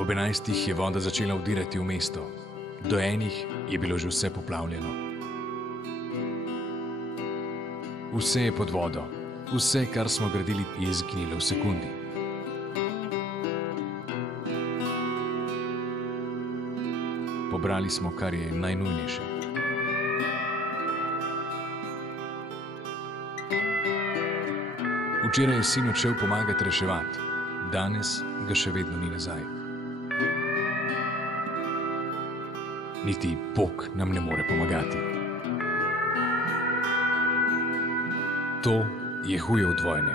Ob 11 je voda začela vdirati v mesto. Do 1 je bilo že vse poplavljeno. Vse je pod vodo. Vse, kar smo gradili, je izginilo v sekundi. Pobrali smo, kar je najnujnejše. Včeraj je sin odšel pomagati reševati. Danes ga še vedno ni nazaj. Niti Bog nam ne more pomagati. To je huje od vojne.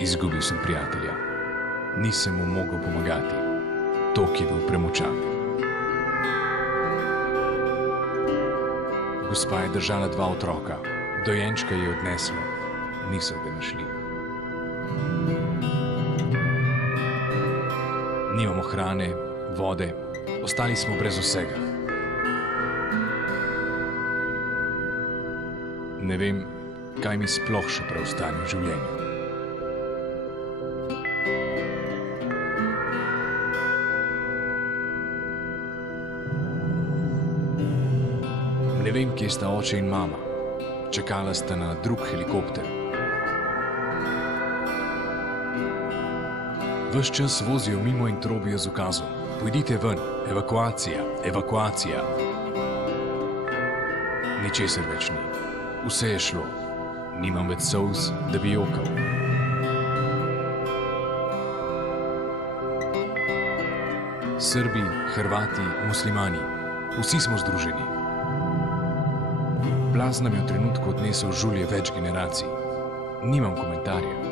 Izgubil sem prijatelja. Nisem mu mogel pomagati. Tok je bil premočan. Gospa je držala 2 otroka. Dojenčka je odneslo. Niso ga našli. Nimamo hrane, vode, ostali smo brez vsega. Ne vem, kaj mi sploh še preostane v življenju. Ne vem, kje sta oče in mama. Čakala sta na drug helikopter. Ves čas vozijo mimo in trobijo z ukazom. Pojdite ven, evakuacija, evakuacija. Ničesar več ni. Vse je šlo. Nimam več solz, da bi jokal. Srbi, Hrvati, muslimani. Vsi smo združeni. Plaz nam je v trenutku odnesel žulje več generacij. Nimam komentarja.